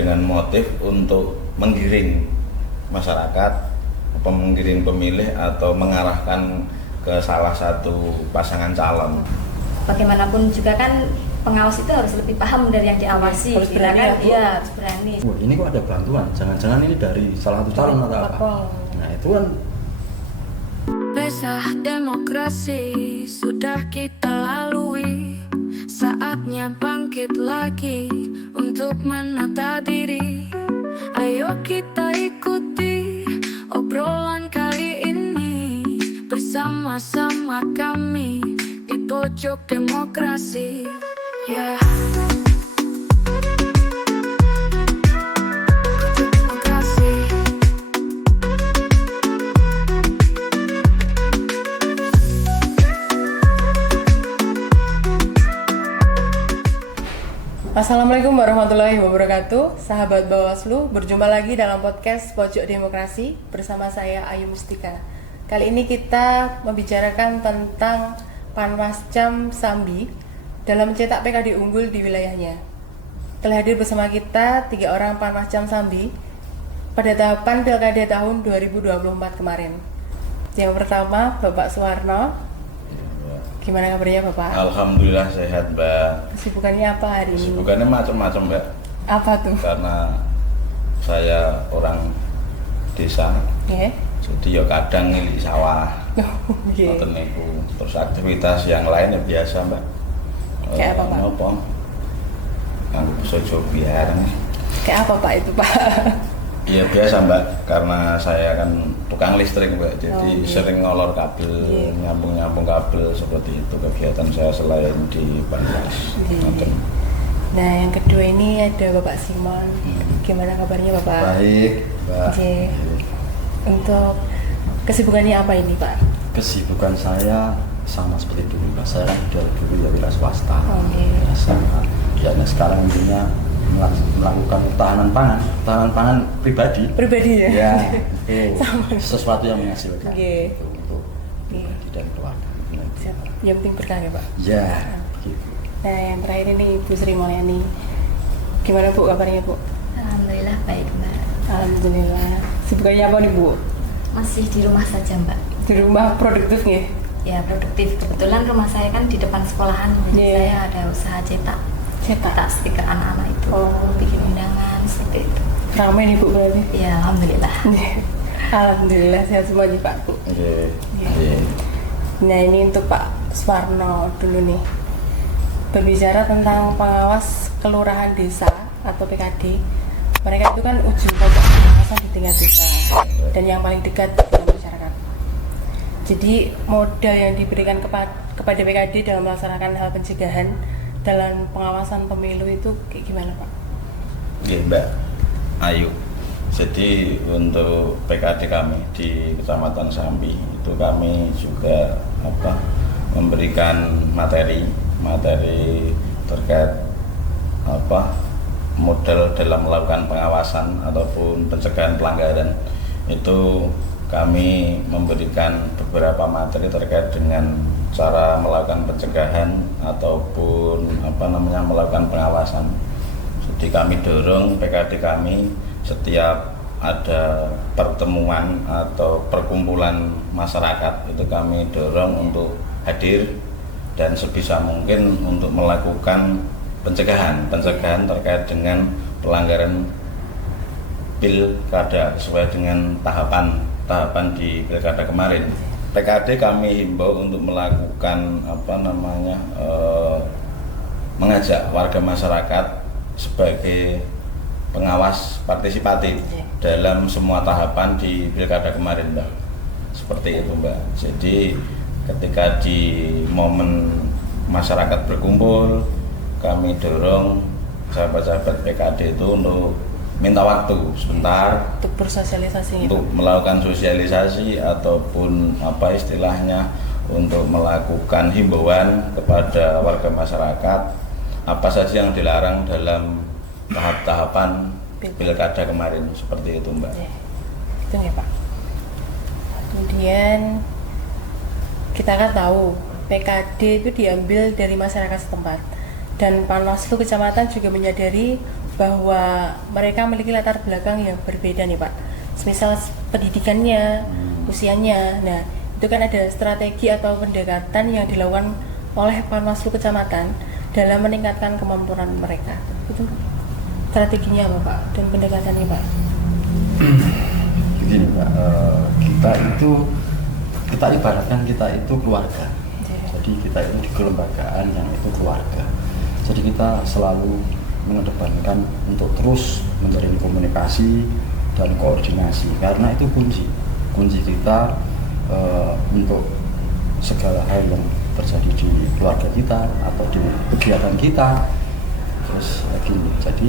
dengan motif untuk menggiring masyarakat, menggiring pemilih atau mengarahkan ke salah satu pasangan calon. Bagaimanapun juga kan pengawas itu harus lebih paham dari yang diawasi. Harus berani kan? ya, Bu? Iya, harus berani. Wah, ini kok ada bantuan, jangan-jangan ini dari salah satu calon atau apa? Nah itu kan Pesta demokrasi sudah kita lalui, saatnya bangkit lagi untuk menata diri. Ayo kita ikuti obrolan kali ini, bersama-sama kami di pojok demokrasi. Yeah. Assalamualaikum warahmatullahi wabarakatuh. Sahabat Bawaslu, berjumpa lagi dalam podcast Pojok Demokrasi bersama saya Ayu Mustika. Kali ini kita membicarakan tentang Panwascam Sambi dalam mencetak PKD unggul di wilayahnya. Telah hadir bersama kita 3 orang Panwascam Sambi pada tahapan Pilkada tahun 2024 kemarin. Yang pertama, Bapak Suwarno. Gimana kabarnya Bapak? Alhamdulillah sehat, Mbak. Kesibukannya apa hari ini? Kesibukannya macam-macam, Mbak. Apa tuh? Karena saya orang desa, Yeah. jadi ya kadang ngilik sawah. Okay. Ngoten niku. Terus aktivitas yang lain ya biasa, Mbak. Kayak apa, Pak? Apa? Kanggo sojo biar. Kayak apa Pak itu Pak? Iya biasa, Mbak, karena saya kan tukang listrik, Mbak, jadi iya. sering ngolor kabel, Iya. nyambung kabel, seperti itu kegiatan saya selain di Panwas. Iya. Nah yang kedua ini ada Bapak Simon. Gimana kabarnya Bapak? baik, Mbak. Oke. Untuk kesibukannya apa ini Pak? Kesibukan saya sama seperti dulu, Mbak. Saya kan dulu ya wira swasta. Oke. Biasa. Ya, nah sekarang intinya melakukan tahanan pangan pribadi. Pribadi ya? Ya, itu Sama. sesuatu yang menghasilkan Oke. itu untuk pribadi dan keluarga. Siap. Yang penting berkah ya Pak? Ya, begitu. Nah yang terakhir ini Ibu Sri Mulyani. Gimana Bu kabarnya Bu? Alhamdulillah baik, Mbak. Alhamdulillah. Sibukannya apa nih Bu? Masih di rumah saja, Mbak. Di rumah produktif nih? Ya, produktif. Kebetulan rumah saya kan di depan sekolahan, jadi Iya. saya ada usaha cetak stiker anak-anak itu. Oh. Bikin undangan seperti itu. Ramai nih Bu berarti? Ya, alhamdulillah. Alhamdulillah sehat semua nih Pak Bu. Oke. Iya. Nah ini untuk Pak Suwarno dulu nih, berbicara tentang pengawas kelurahan desa atau PKD. Mereka itu kan ujung tombak pengawasan di tingkat desa dan yang paling dekat dengan masyarakat. Jadi modal yang diberikan kepada PKD dalam melaksanakan hal pencegahan dalam pengawasan pemilu itu kayak gimana Pak? Oke, Mbak Ayu. Jadi untuk PKD kami di Kecamatan Sambi itu kami juga memberikan materi terkait model dalam melakukan pengawasan ataupun pencegahan pelanggaran. Itu kami memberikan beberapa materi terkait dengan cara melakukan pencegahan ataupun melakukan pengawasan. Jadi kami dorong PKD kami setiap ada pertemuan atau perkumpulan masyarakat itu kami dorong untuk hadir dan sebisa mungkin untuk melakukan pencegahan terkait dengan pelanggaran pilkada sesuai dengan tahapan di pilkada kemarin. PKD kami himbau untuk melakukan mengajak warga masyarakat sebagai pengawas partisipatif dalam semua tahapan di pilkada kemarin, Mbak. Seperti itu, Mbak. Jadi ketika di momen masyarakat berkumpul, kami dorong sahabat-sahabat PKD itu untuk minta waktu sebentar Untuk bersosialisasi untuk melakukan sosialisasi ataupun istilahnya untuk melakukan himbauan kepada warga masyarakat apa saja yang dilarang dalam tahapan pilkada kemarin, seperti itu, Mbak. Ya, itu ya Pak. Kemudian kita kan tahu PKD itu diambil dari masyarakat setempat dan Panwaslu kecamatan juga menyadari bahwa mereka memiliki latar belakang yang berbeda nih Pak. Misal pendidikannya, usianya. Nah, itu kan ada strategi atau pendekatan yang dilakukan oleh Panwaslu Kecamatan dalam meningkatkan kemampuan mereka. Itu strateginya apa Pak dan pendekatannya Pak? Begini Pak, kita ibaratkan kita itu keluarga. Jadi kita itu di kelembagaan yang itu keluarga. Jadi kita selalu mengedepankan untuk terus menjalin komunikasi dan koordinasi karena itu kunci kita untuk segala hal yang terjadi di keluarga kita atau di kegiatan kita. Terus gini, jadi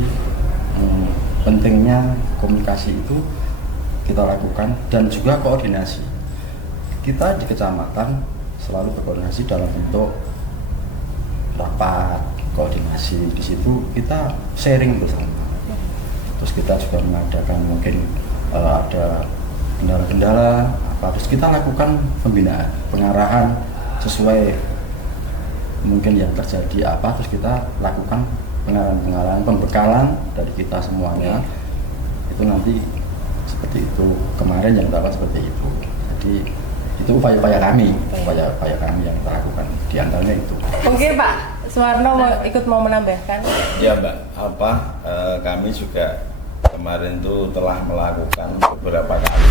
pentingnya komunikasi itu kita lakukan dan juga koordinasi. Kita di kecamatan selalu berkoordinasi dalam bentuk rapat, koordinasi. Di situ kita sharing bersama. Terus kita juga mengadakan mungkin ada kendala-kendala apa, terus kita lakukan pembinaan, pengarahan sesuai mungkin yang terjadi apa, terus kita lakukan pengarahan, pembekalan dari kita semuanya. Itu nanti seperti itu, kemarin yang kita lakukan seperti itu. Jadi itu upaya-upaya kami yang kita lakukan, diantaranya itu. Mungkin Pak Suwarno mau menambahkan? Ya Mbak, kami juga kemarin itu telah melakukan beberapa kali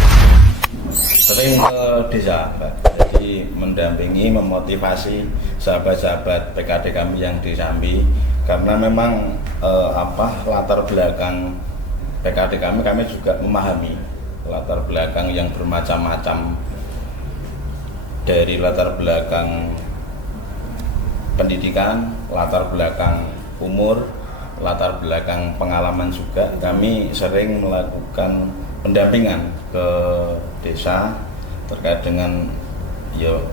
sering ke desa Mbak. Jadi mendampingi, memotivasi sahabat-sahabat PKD kami yang di Sambi, karena memang latar belakang PKD kami juga memahami latar belakang yang bermacam-macam, dari latar belakang pendidikan, latar belakang umur, latar belakang pengalaman juga. Kami sering melakukan pendampingan ke desa terkait dengan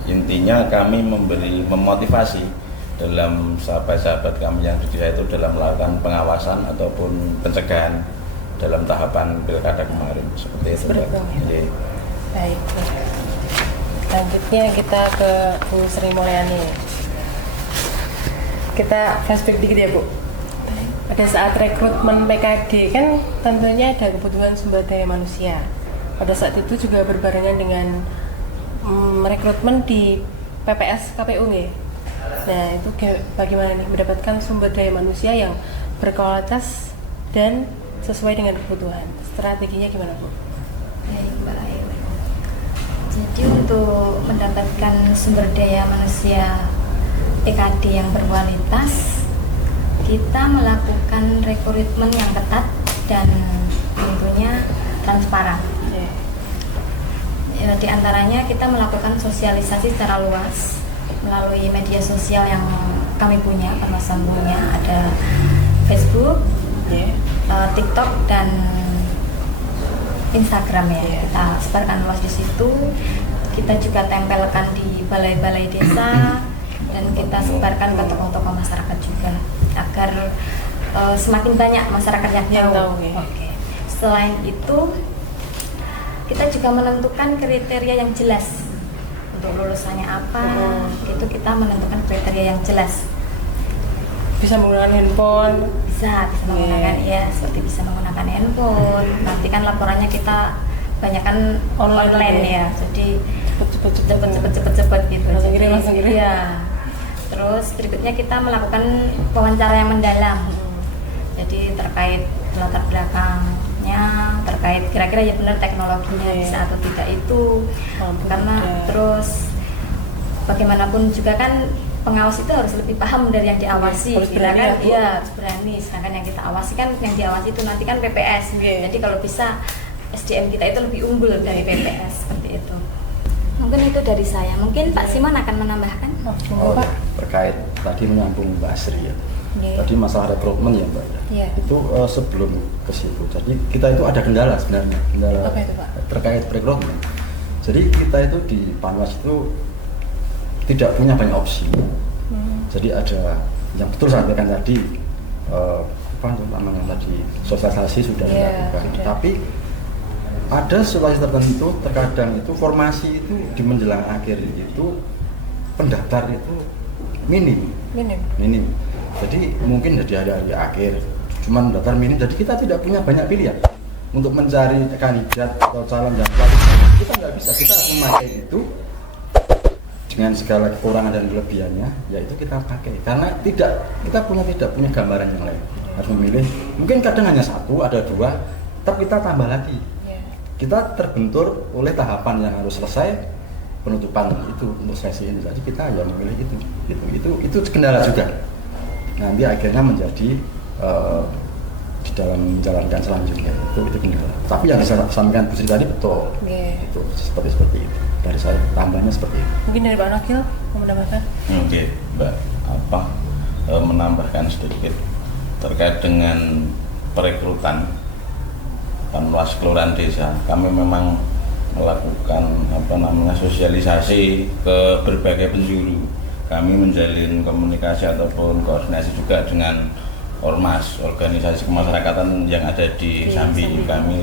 intinya kami memotivasi dalam sahabat-sahabat kami yang di desa itu dalam melakukan pengawasan ataupun pencegahan dalam tahapan pilkada kemarin, seperti itu. Baik. Selanjutnya kita ke Bu Sri Mulyani. Kita flashback dikit ya Bu. Pada saat rekrutmen PKD kan tentunya ada kebutuhan sumber daya manusia. Pada saat itu juga berbarengan dengan rekrutmen di PPS KPU nih. Nah itu bagaimana nih mendapatkan sumber daya manusia yang berkualitas dan sesuai dengan kebutuhan. Strateginya gimana Bu? Baik. Jadi untuk mendapatkan sumber daya manusia PKD yang berkualitas, kita melakukan rekrutmen yang ketat dan tentunya transparan. Ya, di antaranya kita melakukan sosialisasi secara luas melalui media sosial yang kami punya, Panwaslu punya, ada Facebook, TikTok dan Instagram ya. Kita sebarkan luas di situ. Kita juga tempelkan di balai-balai desa dan kita sebarkan ke tokoh-tokoh masyarakat juga agar semakin banyak masyarakat yang tahu. Oke. Selain itu, kita juga menentukan kriteria yang jelas untuk lulusannya apa. Itu kita menentukan kriteria yang jelas. Bisa menggunakan handphone, bisa menggunakan seperti bisa menggunakan handphone. Nanti kan laporannya kita banyak kan online ya, jadi cepet gitu. Langsung kirim. Ya. Terus berikutnya kita melakukan wawancara yang mendalam. Jadi terkait latar belakangnya, terkait kira-kira ya benar teknologinya bisa atau tidak itu. Karena terus bagaimanapun juga kan pengawas itu harus lebih paham dari yang diawasi. Harus berani, harus berani. Sedangkan yang kita awasi kan, yang diawasi itu nanti kan PPS. Jadi kalau bisa SDM kita itu lebih unggul dari PPS, seperti itu. Mungkin itu dari saya. Mungkin Pak Simon akan menambahkan. Terkait tadi menyambung Mbak Sri ya. Tadi masalah rekrutmen ya Mbak. Itu sebelum ke situ. Jadi kita itu ada kendala sebenarnya. Apa itu Pak? Terkait rekrutmen. Jadi kita itu di Panwas itu tidak punya banyak opsi. Jadi ada yang betul saya sampaikan tadi, namanya tadi sosialisasi sudah dilakukan. Tapi ada situasi tertentu, terkadang itu formasi itu di menjelang akhir itu pendaftar itu minim. Jadi mungkin di hari akhir cuma daftar minim, jadi kita tidak punya banyak pilihan untuk mencari kandidat atau calon yang kualitas. Kita nggak bisa, kita harus memakai itu dengan segala kekurangan dan kelebihannya, yaitu kita pakai karena tidak punya gambaran yang lain. Harus memilih, mungkin kadang hanya satu, ada dua, tapi kita tambah lagi. Kita terbentur oleh tahapan yang harus selesai, penutupan itu untuk sesi ini, jadi kita ya memilih itu kendala juga. Nanti akhirnya menjadi di dalam menjalankan selanjutnya itu kendala. Tapi yang disampaikan Bu Sri tadi betul, itu seperti itu. Dari saya tambahnya seperti itu. Mungkin dari Pak Nakil mau menambahkan? Oke, Mbak, menambahkan sedikit terkait dengan perekrutan Panwas Kelurahan Desa. Kami memang melakukan sosialisasi ke berbagai penjuru. Kami menjalin komunikasi ataupun koordinasi juga dengan ormas, organisasi kemasyarakatan yang ada di Sambi. Kami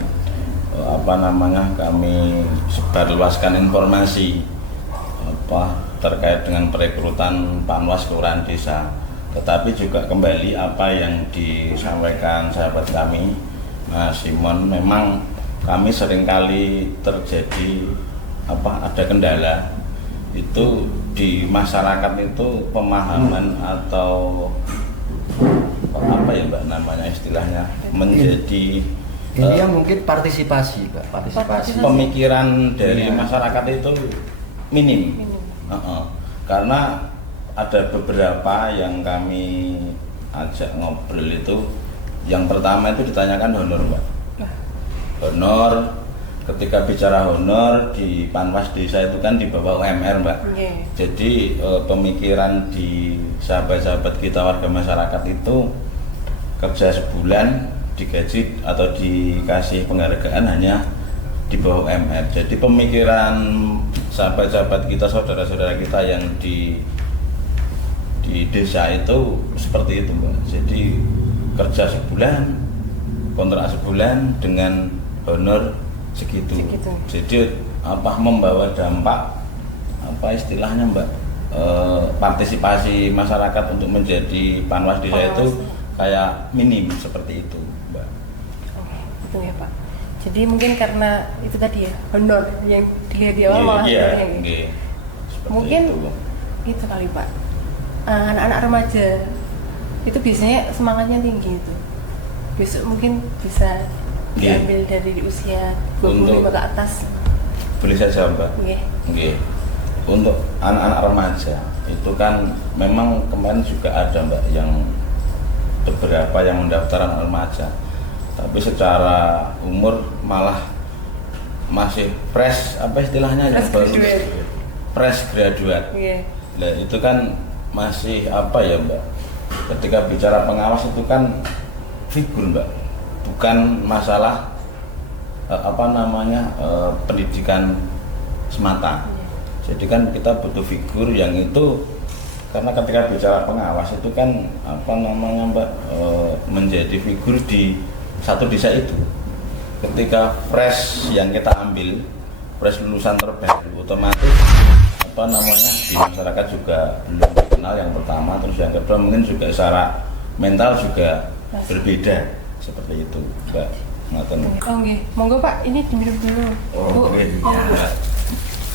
kami sebarluaskan informasi terkait dengan perekrutan Panwas Kelurahan Desa. Tetapi juga kembali apa yang disampaikan sahabat kami Mas Simon, memang kami seringkali terjadi ada kendala itu di masyarakat itu pemahaman atau apa ya Mbak namanya istilahnya menjadi Intinya mungkin partisipasi, Pak. Partisipasi. Pemikiran dari masyarakat itu minim. Karena ada beberapa yang kami ajak ngobrol itu, yang pertama itu ditanyakan honor, Mbak. Honor, ketika bicara honor di Panwas Desa itu kan di bawah UMR, Mbak. Jadi pemikiran di sahabat-sahabat kita warga masyarakat itu kerja sebulan digaji atau dikasih penghargaan hanya di bawah UMR. Jadi pemikiran sahabat-sahabat kita, saudara-saudara kita yang di desa itu seperti itu, Mbak. Jadi kerja sebulan, kontrak sebulan dengan honor segitu. Jadi membawa dampak istilahnya, Mbak, partisipasi masyarakat untuk menjadi Panwas Desa itu kayak minim seperti itu, Mbak. Betul ya Pak. Jadi mungkin karena itu tadi ya, honor yang dilihat di awal malah honornya. Mungkin itu kali Pak. Anak-anak remaja itu biasanya semangatnya tinggi itu. Besok mungkin bisa diambil dari usia 25 ke atas. Boleh saja, Mbak. Untuk anak-anak remaja itu kan memang kemarin juga ada, Mbak, yang beberapa yang mendaftar anak remaja, tapi secara umur malah masih fresh, istilahnya fresh graduate. Nah, itu kan masih Mbak, ketika bicara pengawas itu kan figur, Mbak, bukan masalah pendidikan semata. Jadi kan kita butuh figur yang itu, karena ketika bicara pengawas itu kan Mbak, menjadi figur di satu desa itu. Ketika fresh yang kita ambil, fresh lulusan terbaru, otomatis di masyarakat juga belum dikenal yang pertama, terus yang kedua mungkin juga secara mental juga berbeda seperti itu, Mbak. Monggo Pak, ini diminum dulu.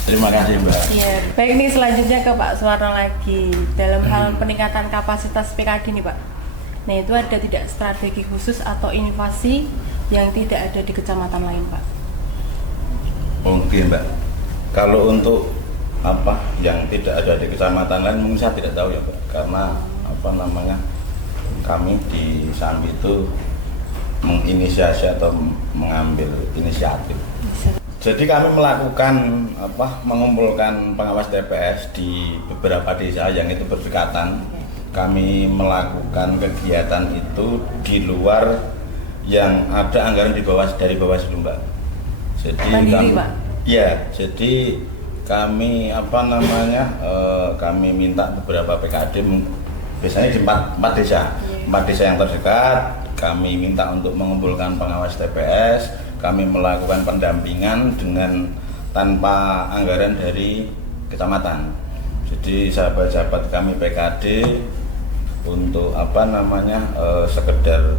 Terima kasih, Mbak. Iya. Baik, ini selanjutnya ke Pak Suwarno lagi dalam hal peningkatan kapasitas PKD nih Pak. Nah, itu ada tidak strategi khusus atau inovasi yang tidak ada di kecamatan lain, Pak? Mungkin, Mbak. Kalau untuk yang tidak ada di kecamatan lain mungkin saya tidak tahu ya, Mbak. Karena kami di Sambi itu menginisiasi atau mengambil inisiatif. Jadi kami melakukan mengumpulkan pengawas TPS di beberapa desa yang itu berdekatan. Kami melakukan kegiatan itu di luar yang ada anggaran dari Bawaslu, Mbak. Jadi Pak? Ya, jadi kami kami minta beberapa PKD, biasanya di 4 desa. 4 desa yang terdekat, kami minta untuk mengumpulkan pengawas TPS. Kami melakukan pendampingan dengan tanpa anggaran dari kecamatan. Jadi sahabat-sahabat kami PKD untuk sekedar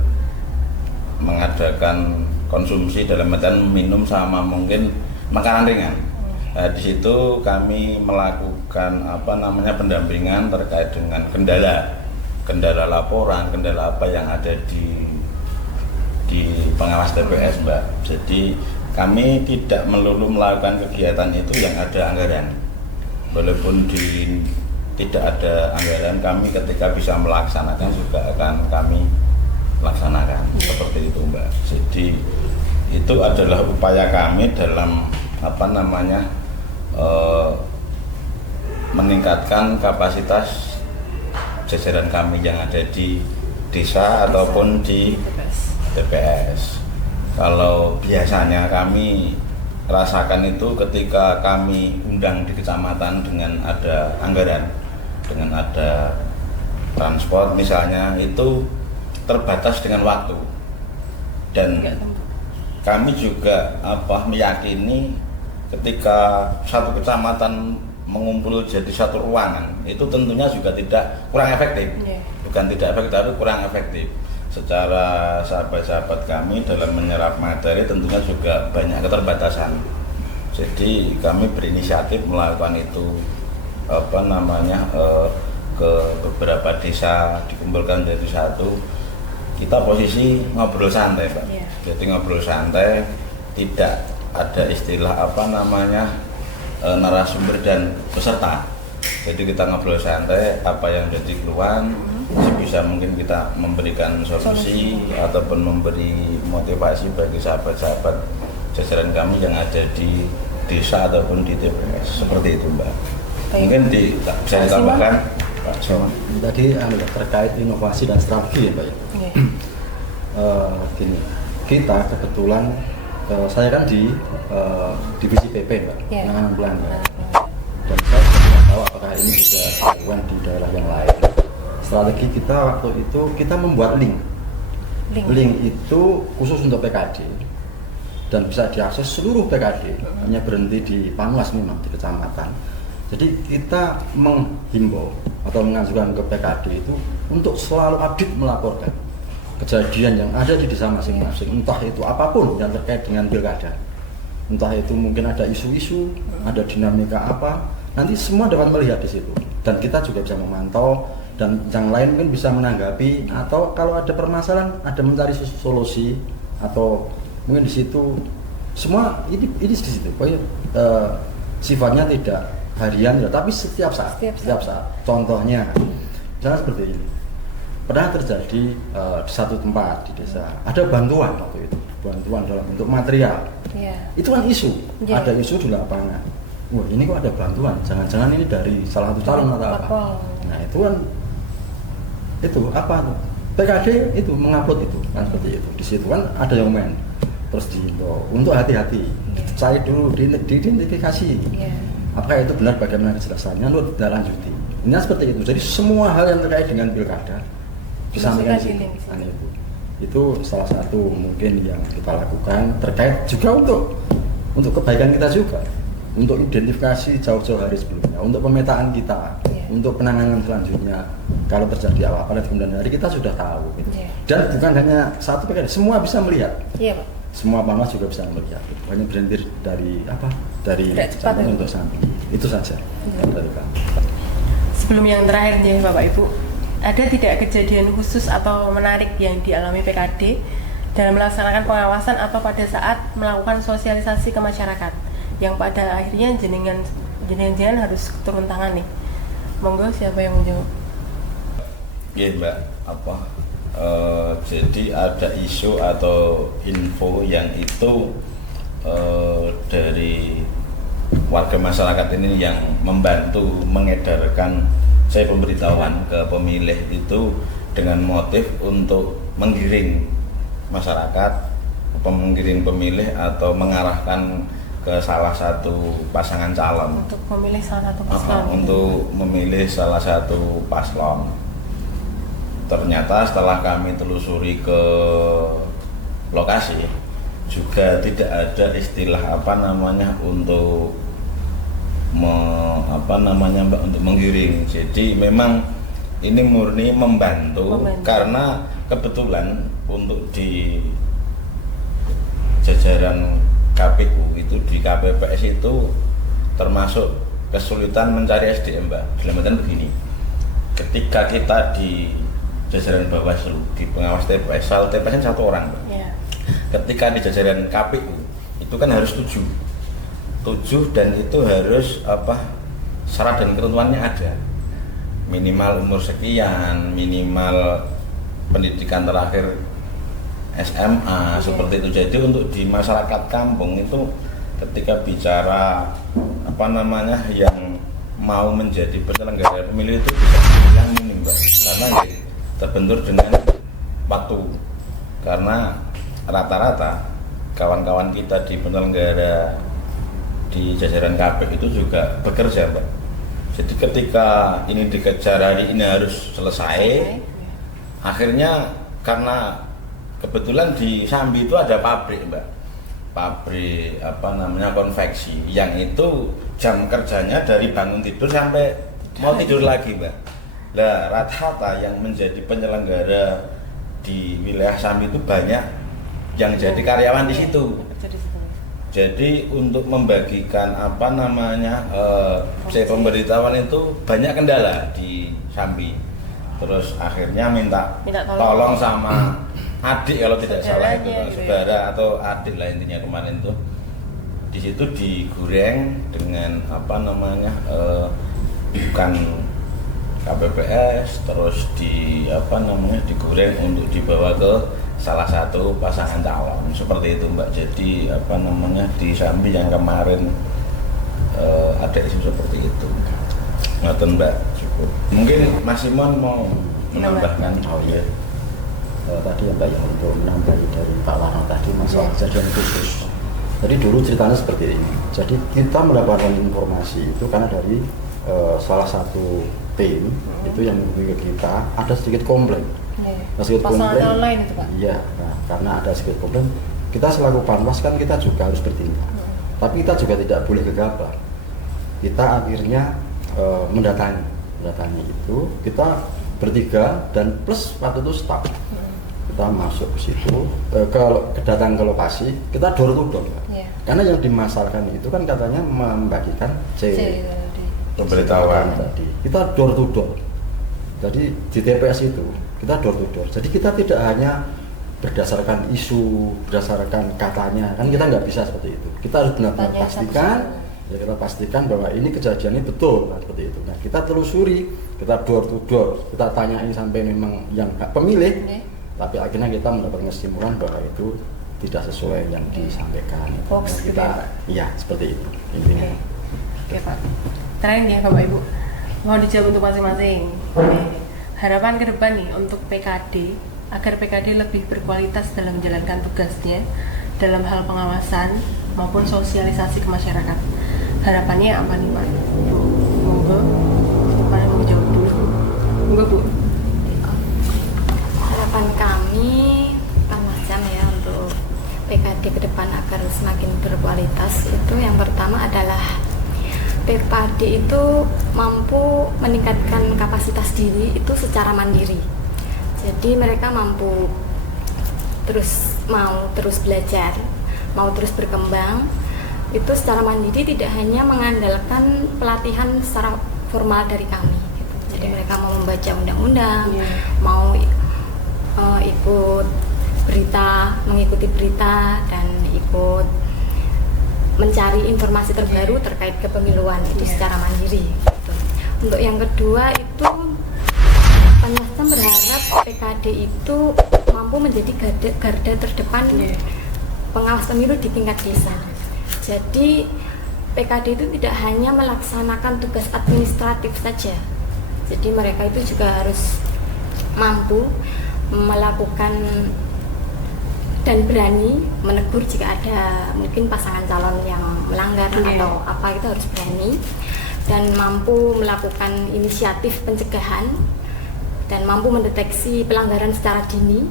mengadakan konsumsi dalam artian minum sama mungkin makanan ringan. Nah, di situ kami melakukan pendampingan terkait dengan kendala laporan, kendala apa yang ada di pengawas TPS, Mbak. Jadi kami tidak melulu melakukan kegiatan itu yang ada anggaran. Walaupun tidak ada anggaran, kami ketika bisa melaksanakan juga akan kami laksanakan seperti itu, Mbak. Jadi itu adalah upaya kami dalam meningkatkan kapasitas jajaran kami yang ada di desa ataupun di TPS. Kalau biasanya kami rasakan itu ketika kami undang di kecamatan dengan ada anggaran, dengan ada transport misalnya, itu terbatas dengan waktu. Dan kami juga meyakini ketika satu kecamatan mengumpul jadi satu ruangan, itu tentunya juga kurang efektif. Bukan tidak efektif, tapi kurang efektif. Secara sahabat-sahabat kami dalam menyerap materi tentunya juga banyak keterbatasan. Jadi kami berinisiatif melakukan itu ke beberapa desa, dikumpulkan jadi satu. Kita posisi ngobrol santai, Pak. Jadi ngobrol santai, tidak ada istilah narasumber dan peserta. Jadi kita ngobrol santai, apa yang jadi keluhan, sebisa mungkin kita memberikan solusi ataupun memberi motivasi bagi sahabat-sahabat jajaran kami yang ada di desa ataupun di TPS. Seperti itu, Mbak. Mungkin bisa ditambahkan, Pak Soman. Tadi terkait inovasi dan strategi ya, Pak. Gini, kita kebetulan saya kan di divisi PP, Mbak, penanganan pelanggan. Dan saya tidak tahu apakah ini juga dilakukan di daerah yang lain. Strategi kita waktu itu kita membuat link itu khusus untuk PKD dan bisa diakses seluruh PKD, hanya berhenti di Panwas memang di kecamatan. Jadi kita menghimbau atau mengajukan ke PKD itu untuk selalu update melaporkan kejadian yang ada di desa masing-masing, entah itu apapun yang terkait dengan pilkada, entah itu mungkin ada isu-isu, ada dinamika apa, nanti semua dapat melihat di situ dan kita juga bisa memantau dan yang lain mungkin bisa menanggapi atau kalau ada permasalahan ada mencari solusi atau mungkin di situ semua ini di situ. Sifatnya tidak harian ya, tapi setiap saat. Contohnya misalnya seperti ini. Pernah terjadi di satu tempat di desa ada bantuan waktu itu, bantuan dalam bentuk material. Itu kan isu, ada isu di lapangan. Wah, ini kok ada bantuan? Jangan-jangan ini dari salah satu calon atau apa? Nah, itu kan PKD itu mengupload itu kan seperti itu. Di situ kan ada yang main. Terus untuk hati-hati, cari dulu, diidentifikasi. Apakah itu benar, bagaimana kejelasannya, lalu tidak lanjuti. Ini seperti itu. Jadi semua hal yang terkait dengan pilkada disampaikan di situ. Itu salah satu mungkin yang kita lakukan terkait juga untuk kebaikan kita juga, untuk identifikasi jauh-jauh hari sebelumnya, untuk pemetaan kita, untuk penanganan selanjutnya. Kalau terjadi apa-apa di kemudian hari kita sudah tahu. Gitu. Dan bukan hanya satu PKD, semua bisa melihat. Pak. Semua Panwas juga bisa melihat. Hanya berhenti dari samping untuk samping. Itu saja dari kami. Sebelum yang terakhir nih Bapak Ibu, ada tidak kejadian khusus atau menarik yang dialami PKD dalam melaksanakan pengawasan atau pada saat melakukan sosialisasi ke masyarakat yang pada akhirnya jenengan harus turun tangan nih? Monggo, siapa yang menjawab? Iya, Mbak. Jadi ada isu atau info yang itu dari warga masyarakat ini yang membantu mengedarkan pemberitahuan ke pemilih itu dengan motif untuk menggiring masyarakat, menggiring pemilih atau mengarahkan ke salah satu pasangan calon untuk memilih salah satu paslon. Untuk memilih salah satu paslon. Ternyata setelah kami telusuri ke lokasi juga tidak ada istilah untuk untuk menggiring. Jadi memang ini murni membantu. Karena kebetulan untuk di jajaran KPU itu di KPPS itu termasuk kesulitan mencari SDM, Mbak. Dalam artian begini, ketika kita di jajaran Bawaslu, di pengawas TPS, soal TPS kan 1 orang, Mbak. Yeah. Ketika di jajaran KPU itu kan harus 7 dan itu harus syarat dan ketentuannya ada, minimal umur sekian, minimal pendidikan terakhir SMA, seperti itu. Jadi untuk di masyarakat kampung itu ketika bicara yang mau menjadi penyelenggara pemilu itu bisa dibilang minim, Mbak, karena terbentur dengan waktu, karena rata-rata kawan-kawan kita di penyelenggara di jajaran KPU itu juga bekerja, Mbak. Jadi ketika ini dikejar hari ini harus selesai. Akhirnya karena kebetulan di Sambi itu ada pabrik, Mbak, pabrik konveksi, yang itu jam kerjanya dari bangun tidur sampai mau tidur lagi, Mbak. Nah, rata-rata yang menjadi penyelenggara di wilayah Sambi itu banyak yang jadi karyawan di situ. Jadi untuk membagikan pemberitahuan itu banyak kendala di Sambi. Terus akhirnya minta tolong sama adik kalau tidak salah itu, saudara atau adik lah intinya kemarin tuh. Di situ digoreng dengan bukan KPPS, terus digoreng untuk dibawa ke salah satu pasangan calon seperti itu, Mbak. Jadi di Sambi yang kemarin ada isu seperti itu. Ngoten, Mbak. Cukup. Mungkin Mas Simon mau menambahkan. Ya. Tadi ya, Mbak, yang untuk menambahi dari Pak Warno tadi masalah kejadian khusus. Jadi dulu ceritanya seperti ini. Jadi kita mendapatkan informasi itu karena dari salah satu tim itu yang menghubungi kita, ada sedikit komplain. Sedikit komplain online itu, Pak. Iya, nah, karena ada sedikit komplain, kita selaku Panwas kan kita juga harus bertindak. Tapi kita juga tidak boleh gegabah. Kita akhirnya mendatangi itu, kita bertiga dan plus waktu itu staff. Kita masuk ke situ, kedatangan ke lokasi, kita door to door. Karena yang dimasalkan itu kan katanya membagikan pemberitahuan tadi. Kita door to door. Jadi di TPS itu kita door to door. Jadi kita tidak hanya berdasarkan isu, berdasarkan katanya, kan kita nggak bisa seperti itu. Kita harus benar-benar pastikan, ya kita pastikan bahwa ini kejadiannya betul, kan, seperti itu. Nah, kita telusuri, kita door to door, kita tanyain sampai memang yang pemilih, tapi akhirnya kita mendapatkan kesimpulan bahwa itu tidak sesuai yang disampaikan. Hoax gitu ya, Pak? Iya, seperti itu intinya. Oke, Pak. Terakhir nih, Bapak Ibu, mau dijawab untuk masing-masing. Harapan ke depan nih untuk PKD, agar PKD lebih berkualitas dalam menjalankan tugasnya dalam hal pengawasan maupun sosialisasi ke masyarakat. Harapannya apa nih, Pak? Monggo, mana mau jawab dulu? Monggo, Bu. Harapan kami macam ya untuk PKD ke depan agar semakin berkualitas itu yang pertama adalah PKD itu mampu meningkatkan kapasitas diri itu secara mandiri. Jadi mereka mampu mau terus belajar, mau terus berkembang itu secara mandiri, tidak hanya mengandalkan pelatihan secara formal dari kami gitu. Jadi mereka mau membaca undang-undang, mau ikut berita, mengikuti berita dan ikut mencari informasi terbaru terkait kepemiluan itu secara mandiri gitu. Untuk yang kedua itu Panwascam berharap PKD itu mampu menjadi garda terdepan pengawas pemilu di tingkat desa. Jadi PKD itu tidak hanya melaksanakan tugas administratif saja. Jadi mereka itu juga harus mampu melakukan dan berani menegur jika ada mungkin pasangan calon yang melanggar atau apa, itu harus berani dan mampu melakukan inisiatif pencegahan dan mampu mendeteksi pelanggaran secara dini.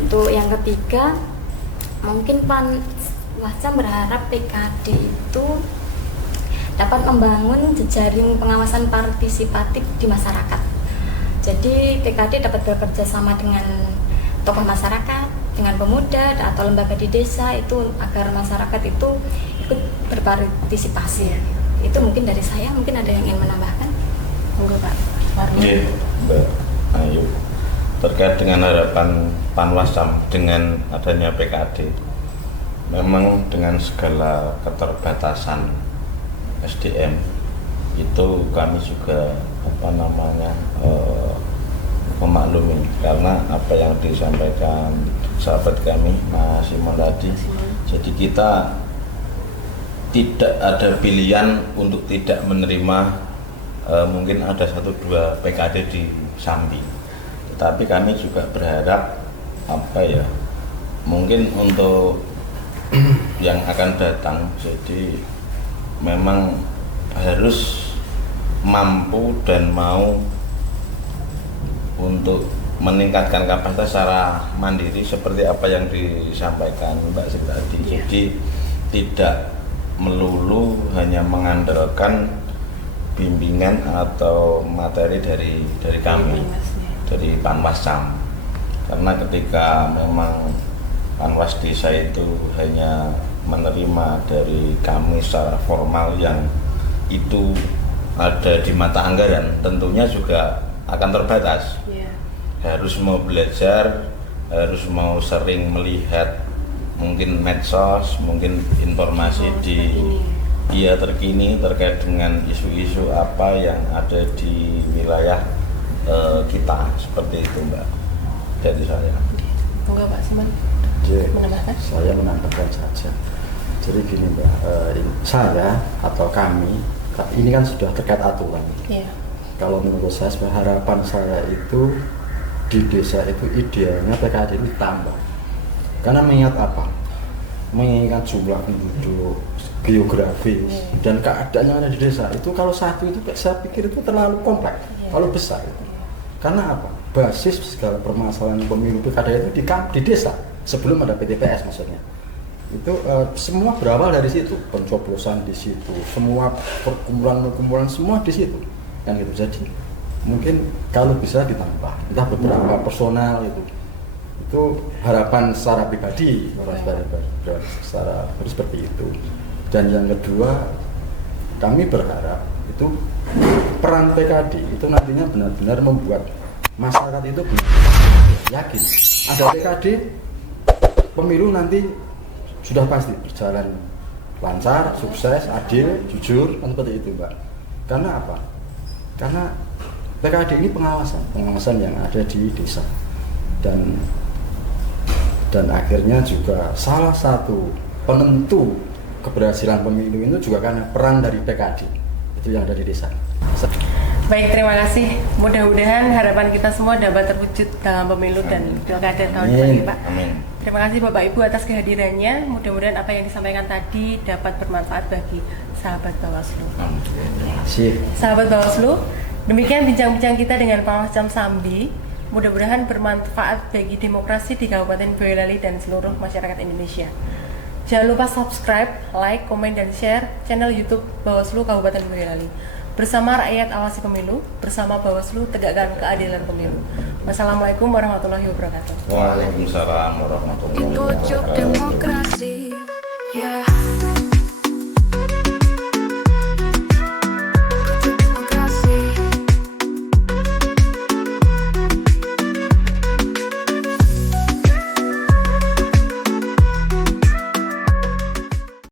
Untuk yang ketiga, mungkin Panwascam berharap PKD itu dapat membangun jejaring pengawasan partisipatif di masyarakat. Jadi PKD dapat bekerja sama dengan tokoh masyarakat, dengan pemuda atau lembaga di desa itu agar masyarakat itu ikut berpartisipasi. Itu mungkin dari saya, mungkin ada yang ingin menambahkan? Monggo Pak. Warno. Iya, Mbak Ayu. Terkait dengan harapan Panwascam dengan adanya PKD, memang dengan segala keterbatasan SDM itu kami juga memaklumi, karena apa yang disampaikan sahabat kami Mas Simon tadi. Jadi kita tidak ada pilihan untuk tidak menerima mungkin ada 1-2 PKD di Sambi, tetapi kami juga berharap mungkin untuk yang akan datang, jadi memang harus mampu dan mau untuk meningkatkan kapasitas secara mandiri seperti apa yang disampaikan Mbak Sri tadi. Jadi tidak melulu hanya mengandalkan bimbingan atau materi dari kami, dari Panwascam. Karena ketika memang Panwas Desa itu hanya menerima dari kami secara formal yang itu ada di mata anggaran, tentunya juga akan terbatas. Harus mau belajar, harus mau sering melihat mungkin medsos, mungkin informasi terkini terkait dengan isu-isu apa yang ada di wilayah kita, seperti itu Mbak dari saya. Monggo Pak Simon menambahkan. Saya menambahkan saja. Jadi gini Mbak, saya atau kami ini kan sudah terkait aturan. Kalau menurut saya, harapan saya itu di desa itu idealnya PKD ini ditambah. Karena mengingat apa? Mengingat jumlah penduduk, geografis, dan keadaan yang ada di desa itu, kalau satu itu saya pikir itu terlalu kompleks, terlalu besar itu. Karena apa? Basis segala permasalahan pemilu PKD itu di desa, sebelum ada PTPS maksudnya. Itu semua berawal dari situ, pencoblosan di situ, semua perkumpulan semua di situ. Yang itu jadi mungkin kalau bisa ditambah, entah beberapa personal itu harapan secara pribadi, secara seperti itu. Dan yang kedua, kami berharap itu peran PKD itu nantinya benar-benar membuat masyarakat itu yakin ada PKD, pemilu nanti sudah pasti berjalan lancar, sukses, adil, jujur, kan seperti itu Mbak. Karena apa? Karena PKD ini pengawasan yang ada di desa, dan akhirnya juga salah satu penentu keberhasilan pemilu itu juga karena peran dari PKD itu yang ada di desa. Baik, terima kasih. Mudah-mudahan harapan kita semua dapat terwujud dalam pemilu dan pilkada tahun depan ini, Pak. Amin. Terima kasih Bapak Ibu atas kehadirannya. Mudah-mudahan apa yang disampaikan tadi dapat bermanfaat bagi sahabat Bawaslu. Terima kasih. Sahabat Bawaslu, demikian bincang-bincang kita dengan Panwascam Sambi. Mudah-mudahan bermanfaat bagi demokrasi di Kabupaten Boyolali dan seluruh masyarakat Indonesia. Jangan lupa subscribe, like, komen, dan share channel YouTube Bawaslu Kabupaten Boyolali. Bersama rakyat awasi pemilu, bersama Bawaslu tegakkan keadilan pemilu. Wassalamualaikum warahmatullahi wabarakatuh. Waalaikumsalam warahmatullahi Di pojok wabarakatuh. demokrasi, ya.